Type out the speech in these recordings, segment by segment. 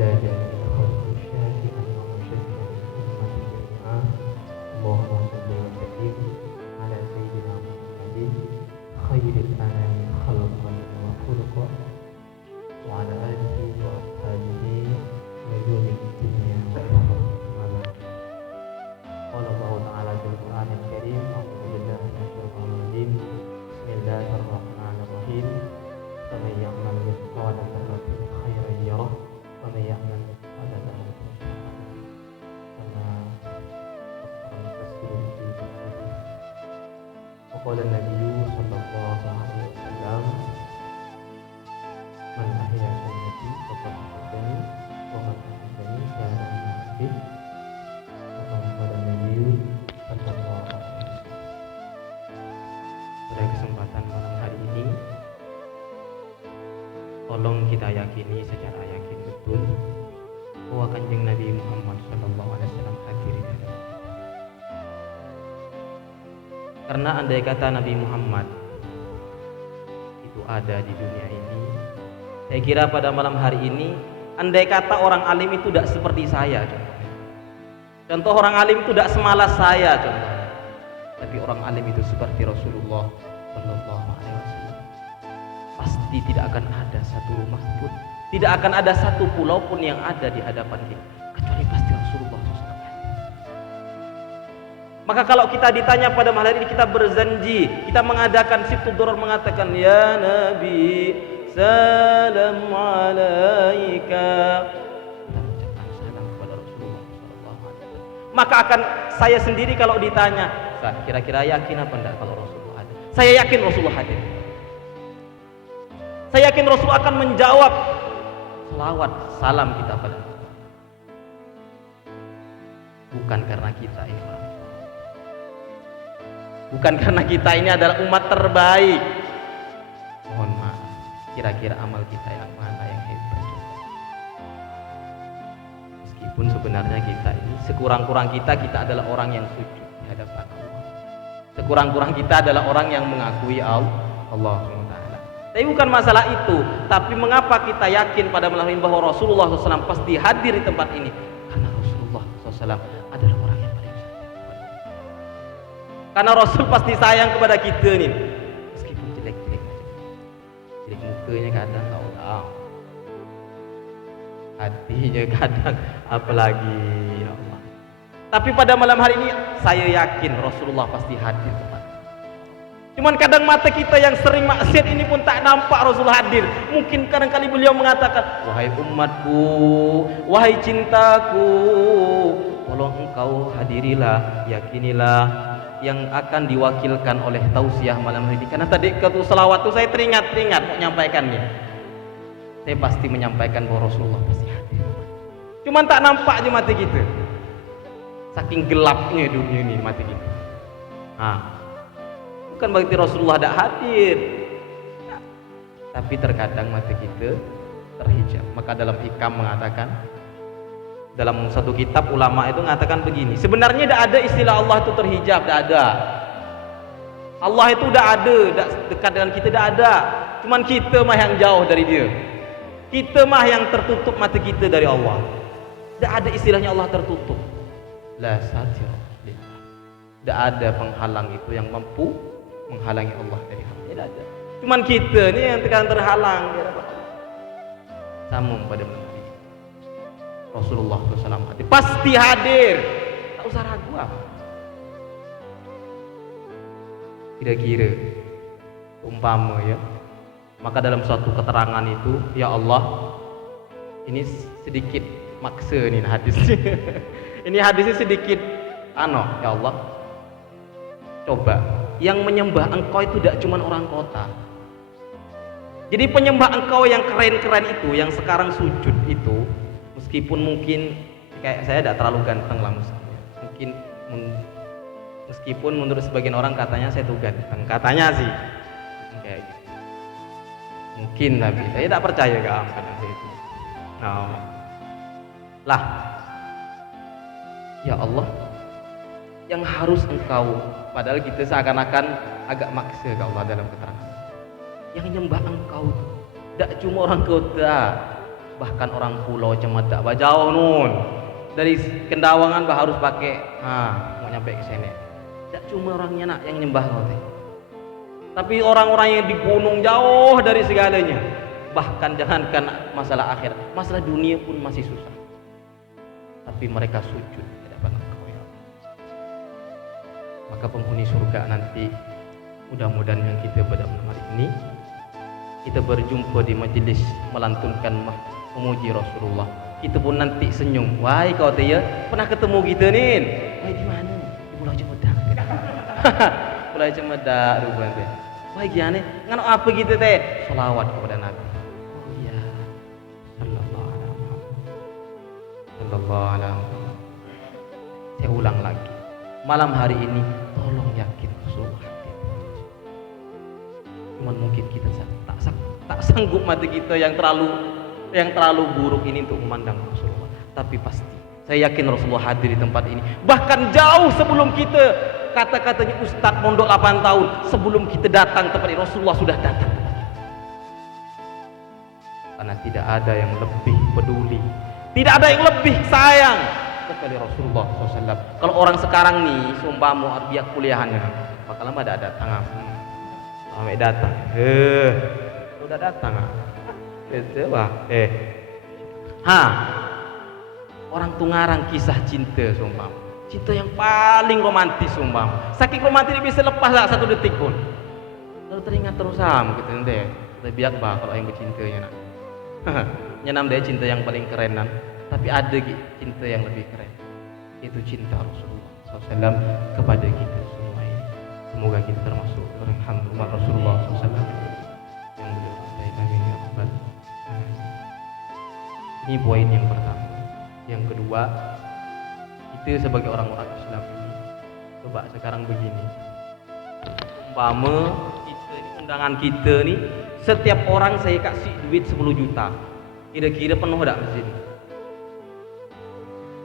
إلى جميع الخلق شافعا ومشفعا في أمة جميعا. اللهم صل وسلم على سيدنا محمد خير الأنام خلقا وخلقا وعلى آله وأصحابه نجوم الدنيا والآخرة. قال الله تعالى في القرآن الكريم: أعوذ بالله من الشيطان الرجيم. بسم الله الرحمن الرحيم. فمن يعمل مثقال ذرة خيرا يره ومن يعمل مثقال ذرة شرا كما ذكر المفسرون في كتابه. وقال النبي صلى الله عليه وسلم: من أحيا سنتي فقد أحبني ومن أحبني كان من أحبه. وقال النبي صلى الله عليه وسلم. Pada kesempatan malam hari ini, tolong kita yakini secara yakin betul bahwa Kanjeng Nabi Muhammad SAW hadir di dalam kita. Karena andai kata Nabi Muhammad itu ada di dunia ini, saya kira pada malam hari ini, andai kata orang alim itu tidak seperti saya, contoh orang alim itu tidak semalas saya, contoh. Tapi orang alim itu seperti Rasulullah SAW. Pasti tidak akan ada satu rumah pun, tidak akan ada satu pulau pun yang ada di hadapan kita, kecuali pasti Rasulullah SAW. Maka kalau kita ditanya pada malam hari ini, kita berjanji, kita mengadakan Sibtu Duror, mengatakan ya Nabi salam alaika, kita mengucapkan salam kepada Rasulullah SAW. Maka akan saya sendiri kalau ditanya, kira-kira yakin apa enggak kalau Rasulullah ada? Saya yakin Rasulullah hadir. Saya yakin Rasul akan menjawab selawat salam kita pada Allah. Bukan karena kita ini, bukan karena kita ini adalah umat terbaik. Mohon maaf, kira-kira amal kita yang mana yang hebat? Meskipun sebenarnya kita ini sekurang-kurang kita adalah orang yang sujud di hadapan Allah. Sekurang-kurang kita adalah orang yang mengakui Allah SWT. Tapi bukan masalah itu. Tapi mengapa kita yakin pada malam ini bahwa Rasulullah SAW pasti hadir di tempat ini? Karena Rasulullah SAW adalah orang yang paling sayang. Karena Rasul pasti sayang kepada kita nih. Meskipun jelek-jelek aja. Jelek mukanya kadang kau tahu, hatinya kadang apalagi, ya Allah. Tapi pada malam hari ini saya yakin Rasulullah pasti hadir tempat. Cuman kadang mata kita yang sering maksiat ini pun tak nampak Rasulullah hadir. Mungkin kadang-kali beliau mengatakan, wahai umatku, wahai cintaku, tolong engkau hadirilah, yakinilah yang akan diwakilkan oleh tausiah malam hari ini. Karena tadi ketua selawat itu saya teringat mau menyampaikannya. Saya pasti menyampaikan bahwa Rasulullah pasti hadir. Cuman tak nampak aja mata kita. Saking gelapnya dunia ini mata kita. Bukan berarti Rasulullah tidak hadir, tapi terkadang mata kita terhijab. Maka dalam Hikam mengatakan, dalam satu kitab ulama itu mengatakan begini, sebenarnya tidak ada istilah Allah itu terhijab, tidak ada. Allah itu tidak ada, tidak dekat dengan kita, tidak ada. Cuman kita mah yang jauh dari dia. Kita mah yang tertutup mata kita dari Allah. Tidak ada istilahnya Allah tertutup. La satir, tidak ada penghalang itu yang mampu menghalangi Allah dari hal. Tidak ada. Cuman kita ni yang terhalang. Sama pada Nabi Rasulullah SAW hadir. Pasti hadir. Tak usah ragu apa. Kira-kira umpama ya. Maka dalam suatu keterangan itu, ya Allah, ini sedikit maksa nih hadis. Ini hadisnya sedikit ya Allah. Coba yang menyembah engkau itu tidak cuma orang kota. Jadi penyembah engkau yang keren-keren itu, yang sekarang sujud itu, meskipun mungkin kayak saya tidak terlalu ganteng lah mungkin meskipun menurut sebagian orang katanya saya tuh ganteng, katanya sih kayak gitu. Mungkin tapi saya tidak percaya kadang itu. Lah, ya Allah, yang harus engkau, padahal kita seakan-akan agak maksa ke Allah dalam keterangan, yang nyembah engkau tidak cuma orang kota, Bahkan orang pulau Cemedak jauh nun. Dari Kendawangan harus pakai mau nyampe ke sini. Tidak cuma orangnya nak yang nyembah kau teh. Tapi orang-orang yang di gunung jauh dari segalanya. Bahkan jangankan masalah akhirat, masalah dunia pun masih susah. Tapi mereka sujud di hadapan Engkau ya Allah. Maka penghuni surga nanti mudah-mudahan yang kita pada malam hari ini kita berjumpa di majelis melantunkan memuji Rasulullah. Kita pun nanti senyum. Wahai kau teh ya, pernah ketemu kita nih. Wahai di mana? Di Pulau Cemedak. Pulau Cemedak rupanya teh. Wahai gimana? Ngano apa kita teh? Selawat kepada Nabi. Oh iya. Sallallahu alaihi wasallam. Sallallahu alaihi wasallam. Saya ulang lagi. Malam hari ini tolong yakin Rasulullah. Cuman mungkin kita tak sanggup mati kita yang terlalu buruk ini untuk memandang Rasulullah. Tapi pasti saya yakin Rasulullah hadir di tempat ini. Bahkan jauh sebelum kita, kata-katanya Ustadz mondok 8 tahun, sebelum kita datang tempat ini Rasulullah sudah datang. Karena tidak ada yang lebih peduli, tidak ada yang lebih sayang kecuali Rasulullah SAW. Kalau orang sekarang nih seumpama dia kuliahannya, bakal lama ada datang. Sampai datang, udah datang itu bah, orang Tungarang kisah cinta sumpah, cinta yang paling romantis sumpah, saking romantis dia bisa lepas lah 1 detik pun, lalu teringat terus sama gitu nanti, lebih bah kalau yang bercintanya nak, nyenam dia cinta yang paling kerenan, tapi ada cinta yang lebih keren, itu cinta Rasulullah SAW kepada kita semua ini. Semoga kita termasuk Alhamdulillah Rasulullah SAW yang beliau cintai. Amin ya Rabbal. Ini poin yang pertama. Yang kedua, kita sebagai orang-orang Islam ini, coba sekarang begini, umpama kita ini, undangan kita nih, setiap orang saya kasih duit 10 juta, kira-kira penuh tak masjid?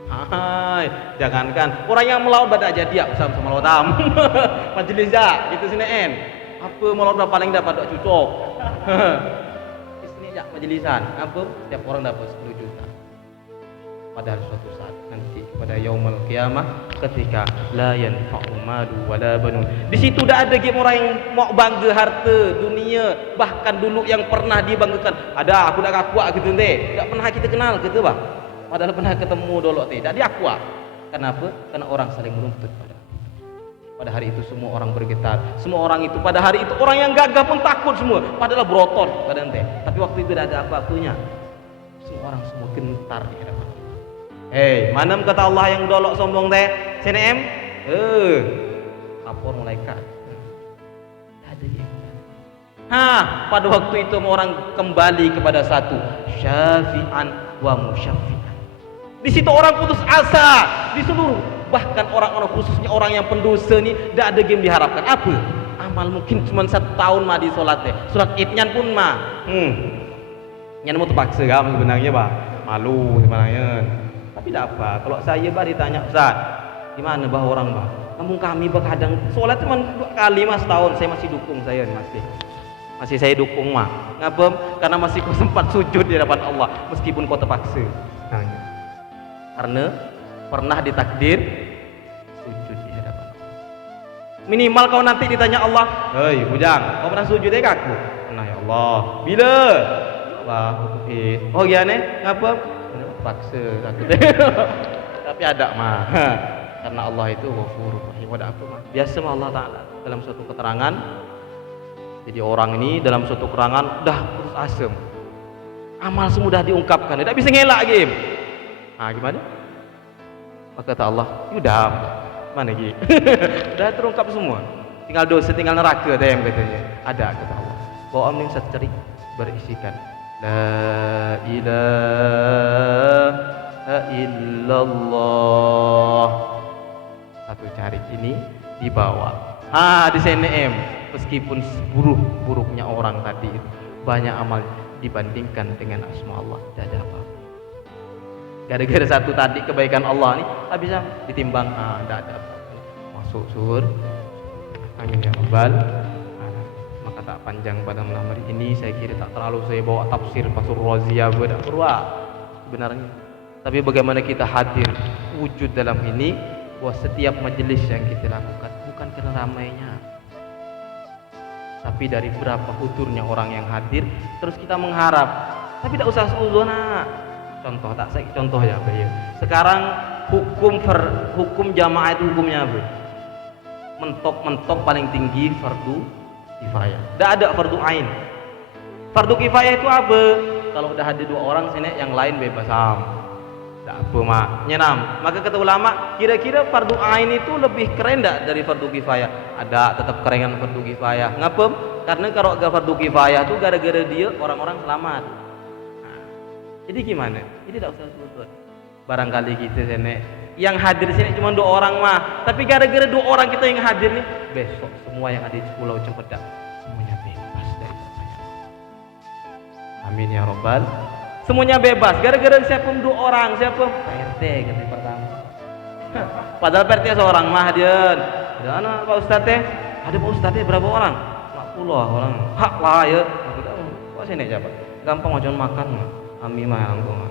Hai, jangankan orang yang melaut pada aja dia sama melaut tam. Majelis ya, gitu sini en. Apa melaut paling dapat 2 cucuk. Di sini ya majelisan, apa setiap orang dapat 10 juta. Padahal suatu saat nanti pada yaumul qiyamah ketika la yanfa'u malu wala banun. Di situ dah ada game orang yang mau bangga harta dunia, bahkan dulu yang pernah dibanggakan. Ada aku dah kuat gitu teh. Tak pernah kita kenal gitu bah. Padahal pernah ketemu dulu tidak diakui. Kenapa? Karena orang saling menuntut pada hari itu semua orang bergetar. Semua orang itu pada hari itu orang yang gagah pun takut semua. Padahal berotot pada ente. Tapi waktu itu tidak ada apa-apanya. Semua orang semua gentar di hadapan Allah. Mana kata Allah yang dolok sombong teh? CNM? Lapor malaikat. Ada dia. Pada waktu itu orang kembali kepada satu, syafi'an wa musyaffi'an. Di situ orang putus asa di seluruh, bahkan orang-orang khususnya orang yang pendosa ni tidak ada game diharapkan apa amal mungkin cuma 1 tahun mah di solat deh, solat idnya pun mah nyan mau terpaksa kan sebenarnya bah, malu sebenarnya, tapi tidak apa. Kalau saya bah ditanya Ustaz di mana bah orang bah, kampung kami bah kadang solat cuma 2 kali mas setahun, saya masih dukung saya masih saya dukung mah ngapa, karena masih kau sempat sujud di hadapan Allah meskipun kau terpaksa. Karena pernah ditakdir sujud di hadapan Allah. Minimal kau nanti ditanya Allah, hei bujang, kau pernah sujud ya aku? Pernah ya Allah. Bila? Wah, oh gimana? Ngapa? Paksa takut. Tapi ada mah. Karena Allah itu Ghafurur Rahim. Ada apa mah? Biasa mah Allah Taala dalam suatu keterangan. Jadi orang ini dalam suatu keterangan dah putus asam. Amal semudah diungkapkan, tidak bisa ngelak game. Gimana? Maka kata Allah, udah mana gitu? Udah terungkap semua. Tinggal dosa, tinggal neraka tem katanya. Ada kata Allah. Bawa amning secerik berisikan la ilaha illallah. Satu cari ini dibawa. Di CNM meskipun buruk-buruknya orang tadi itu banyak amal dibandingkan dengan asma Allah, tidak ada apa. Gara-gara satu tadi kebaikan Allah nih bisa ditimbang, tidak ada apa. Masuk surga. Amin ya rabbal alamin. Maka tak panjang pada malam hari ini. Saya kira tak terlalu saya bawa tafsir Fathur Razi ya, tidak perlu sebenarnya. Tapi bagaimana kita hadir wujud dalam ini, bahwa setiap majelis yang kita lakukan bukan karena ramainya, tapi dari berapa huturnya orang yang hadir. Terus kita mengharap, tapi tidak usah seuzona. Contoh tak saya contoh ya, ya. Sekarang hukum jamaah itu hukumnya apa? Mentok paling tinggi fardu kifayah. Tidak ada fardu ain. Fardu kifayah itu apa? Kalau udah hadir 2 orang sini, yang lain bebas tidak apa mak nyenam. Maka kata ulama, kira-kira fardu ain itu lebih keren tidak dari fardu kifayah? Ada tetap kerengan fardu kifayah. Ngapa? Karena kalau fardu kifayah itu gara-gara dia orang-orang selamat. Nah, jadi gimana? Ini tidak usah sebut. Barangkali kita sini yang hadir sini cuma 2 orang mah, tapi gara-gara 2 orang kita yang hadir nih, besok semua yang ada di Pulau Cempedak semuanya bebas dari pertanyaan. Amin ya robbal. Semuanya bebas gara-gara siapa 2 orang, siapa PRT kata pertama. Padahal PRT seorang mah dia. Ada anak Pak Ustadz teh, ada Pak Ustadz teh berapa orang? 40 orang. Hak lah ya. Aku tahu. Kok sini siapa? Gampang aja makan mah. Amin mah langsung.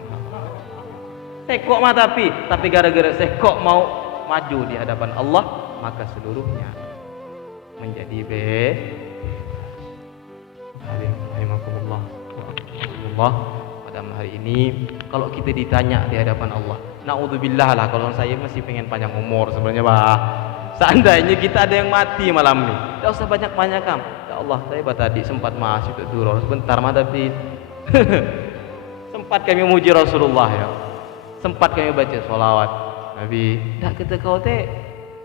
Sekok mah tapi gara-gara sekok mau maju di hadapan Allah, maka seluruhnya menjadi Alhamdulillah. Pada hari ini kalau kita ditanya di hadapan Allah, naudzubillah lah, kalau saya masih pengen panjang umur sebenarnya bah. Seandainya kita ada yang mati malam ini, tidak usah banyak-banyak kam. Ya Allah, saya tadi sempat masuk tidur sebentar mah, tapi sempat kami muji Rasulullah ya. Sempat kami baca sholawat Nabi. Tak kata kau teh,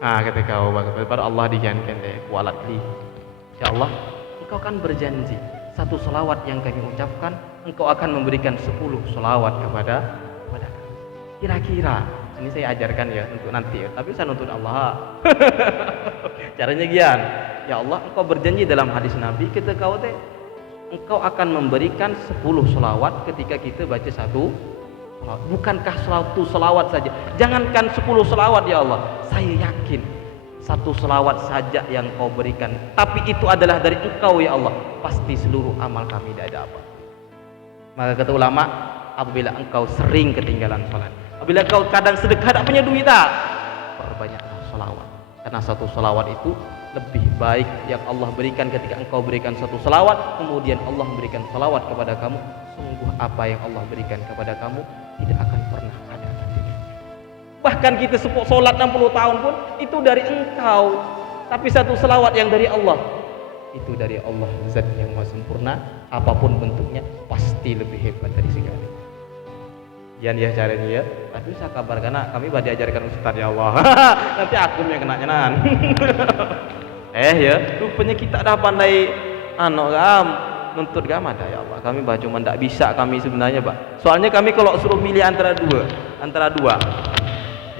kata kau kepada Allah dijanjikan teh kualat li. Ya Allah, engkau kan berjanji 1 sholawat yang kami ucapkan, engkau akan memberikan 10 sholawat kepada kami. Kira-kira ini saya ajarkan ya untuk nanti ya, tapi saya nuntut Allah. Caranya gian. Ya Allah, engkau berjanji dalam hadis Nabi, kata kau teh, engkau akan memberikan 10 sholawat ketika kita baca 1. Bukankah 1 selawat saja? Jangankan 10 selawat ya Allah, saya yakin 1 selawat saja yang kau berikan, tapi itu adalah dari engkau ya Allah, pasti seluruh amal kami tidak ada apa. Maka kata ulama, apabila engkau sering ketinggalan salat, apabila kau kadang sedekah tak punya duit tak, perbanyaklah selawat. Karena 1 selawat itu lebih baik yang Allah berikan ketika engkau berikan 1 selawat, kemudian Allah memberikan selawat kepada kamu. Sungguh apa yang Allah berikan kepada kamu tidak akan pernah ada. Bahkan kita sholat 60 tahun pun itu dari engkau, tapi 1 selawat yang dari Allah, itu dari Allah zat yang maha sempurna, apapun bentuknya pasti lebih hebat dari segala. Jangan ya caranya ya, tapi saya kabar karena kami baru diajarkan Ustaz ya Allah. Nanti aku yang kena nyenan. Ya, rupanya kita dah pandai nuntut gama dah ya Allah. Kami cuma tidak bisa kami sebenarnya Pak. Soalnya kami kalau suruh milih antara dua,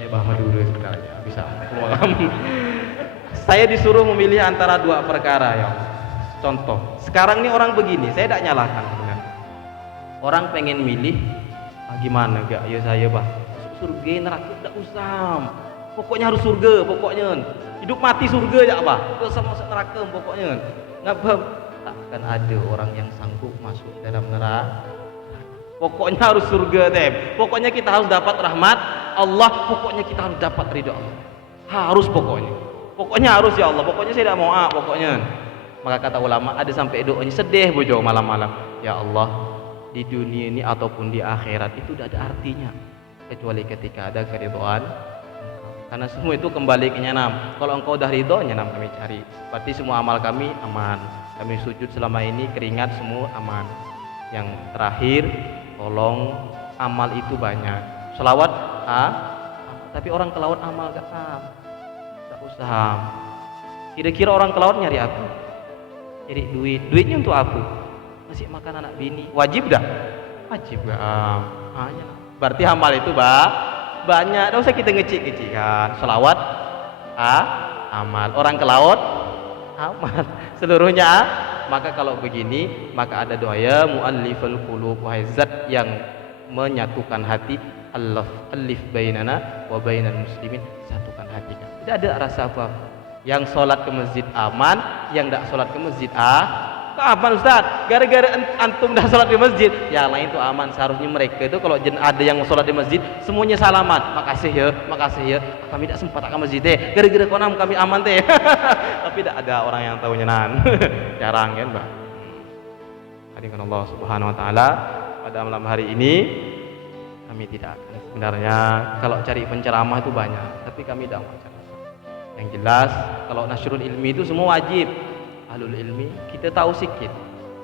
ya bah dulu sebenarnya bisa. Saya disuruh memilih antara 2 perkara ya Allah. Contoh, sekarang ini orang begini, saya tidak nyalahkan sebenarnya. Orang pengen milih, gimana gak? Ya saya bah, surga neraka tidak usah. Pokoknya harus surga, pokoknya hidup mati surga ya apa? Tidak usah masuk neraka pokoknya. Ngapa? Takkan ada orang yang sanggup masuk dalam neraka. Pokoknya harus surga teh. Pokoknya kita harus dapat rahmat Allah. Pokoknya kita harus dapat ridha Allah. Harus pokoknya. Pokoknya harus ya Allah. Pokoknya saya tidak mau pokoknya. Maka kata ulama, ada sampai doanya sedih bojo malam-malam. Ya Allah, di dunia ini ataupun di akhirat itu tidak ada artinya kecuali ketika ada keridhaan. Karena semua itu kembali ke nyanam. Kalau engkau dah ridho, nyanam kami cari. Berarti semua amal kami aman. Kami sujud selama ini keringat semua aman. Yang terakhir, tolong amal itu banyak. Selawat tapi orang ke laut amal gak usah. Kira-kira orang ke laut nyari apa? Nyari duit. Duitnya untuk apa? Masih makan anak bini. Wajib dah? Wajib gak? Berarti amal itu banyak. Tidak usah kita ngecik-ngecikan. Selawat amal. Orang ke laut amal. Seluruhnya. Maka kalau begini, maka ada doa ya mu'allifal qulub, wahai zat yang menyatukan hati, alif bainana wa bainal muslimin, satukan hati. Tidak ada rasa apa. Yang sholat ke masjid aman, yang tidak sholat ke masjid Aman Ustaz, gara-gara antum dah sholat di masjid, yang lain itu aman. Seharusnya mereka itu kalau ada yang sholat di masjid, semuanya salaman. Makasih ya. Kami tidak sempat ke masjid teh. Gara-gara konam kami aman teh. Tapi tidak ada orang yang tahu nyenan. Jarang kan, Mbak. Hadirin Allah Subhanahu wa taala, pada malam hari ini kami tidak akan, sebenarnya kalau cari penceramah itu banyak, tapi kami tidak mau cari. Yang jelas kalau nasrul ilmi itu semua wajib. Ahlul ilmi kita tahu sikit,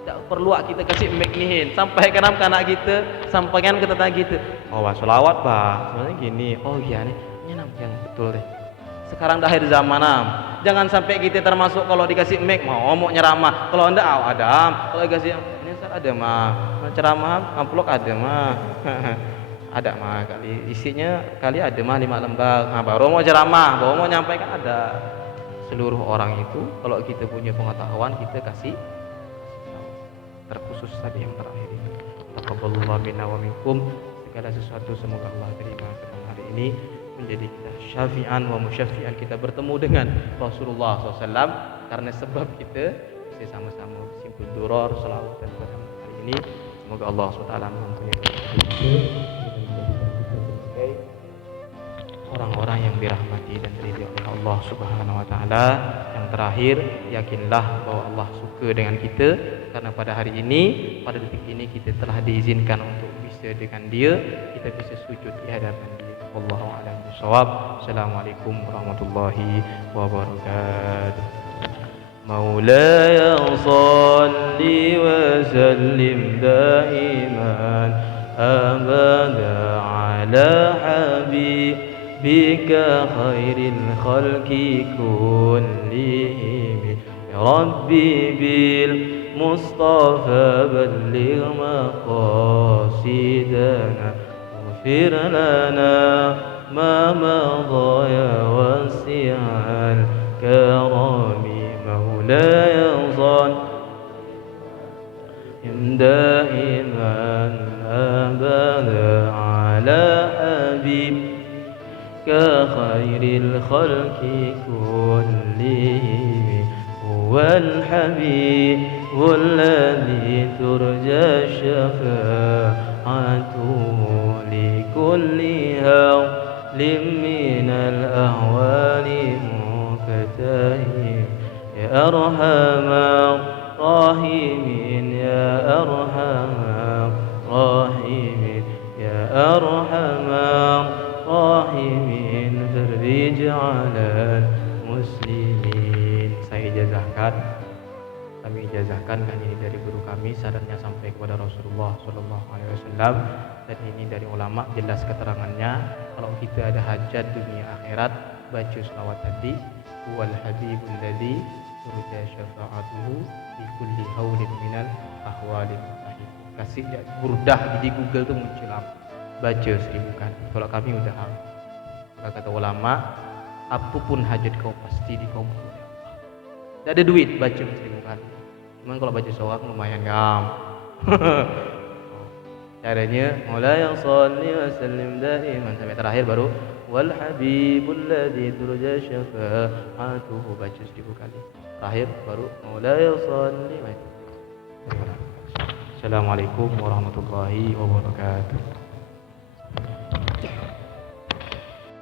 tak perlu kita kasih mic nihin sampai ke anak kita, sampaikan ke tetangga kita, oh selawat bah sebenarnya gini, oh iya nih nyenam yang betul deh. Sekarang dah akhir zaman jangan sampai kita termasuk kalau dikasih mic mau nyeramah, kalau anda ada, kalau dikasih ini Ustaz ada mah ceramah amplop ada mah ada mah kali isinya kali ada mah 5 lembar, baru mau ceramah baru mau nyampaikan ada. Seluruh orang itu kalau kita punya pengetahuan kita kasih terkhusus tadi yang terakhir ini. Taqabbalallahu minna wa minkum, segala sesuatu semoga Allah terima pada hari ini menjadi kita syafi'an wa musyafi'an, kita bertemu dengan Rasulullah SAW karena sebab kita bisa sama-sama simpul duror selawatan pada hari ini. Semoga Allah SWT mengampuni orang-orang yang dirahmati dan diridhai oleh Allah Subhanahu wa taala. Yang terakhir, yakinlah bahwa Allah suka dengan kita karena pada hari ini, pada detik ini kita telah diizinkan untuk bisa dengan Dia, kita bisa sujud di hadapan Dia. Wallahu a'lam bishawab. Assalamualaikum warahmatullahi wabarakatuh. Maulaya shalli wa sallim daiman abada ala habib بك خير الخلق كلهم يا ربي بالمصطفى بلغ مقاصدنا واغفر لنا ما مضى يا واسع الكرم مولاي صل دائما أبدا على حبيب كخير الخلق كلهم هو الحبيب الذي ترجى شفاعته لكل هول من الأهوال مكتهب يا أرحم الراحمين يا أرحم الراحمين يا أرحم rahimin farij 'alal muslimin. Saya ijazahkan, kami ijazahkan, dan ini dari guru kami, sanadnya sampai kepada Rasulullah sallallahu alaihi wasallam, dan ini dari ulama, jelas keterangannya. Kalau kita ada hajat dunia akhirat, baca selawat tadi, wal habibul ladzi turja syafa'atuhu fi kulli haulin minal ahwalil mutahib. Kasih burdah di Google tuh muncul baca 1000 kali. Kalau kami udah maka kata ulama, apapun hajat kau pasti dikabul oleh Allah. Tidak ada duit, baca 1000 kali. Cuman kalau baca seorang lumayan caranya mulai yang sholli wa sallim daiman sampai terakhir, baru wal habibul ladzi turja syafa'atuhu baca 1000 kali. Terakhir baru mulai yang sholli. Assalamualaikum warahmatullahi wabarakatuh.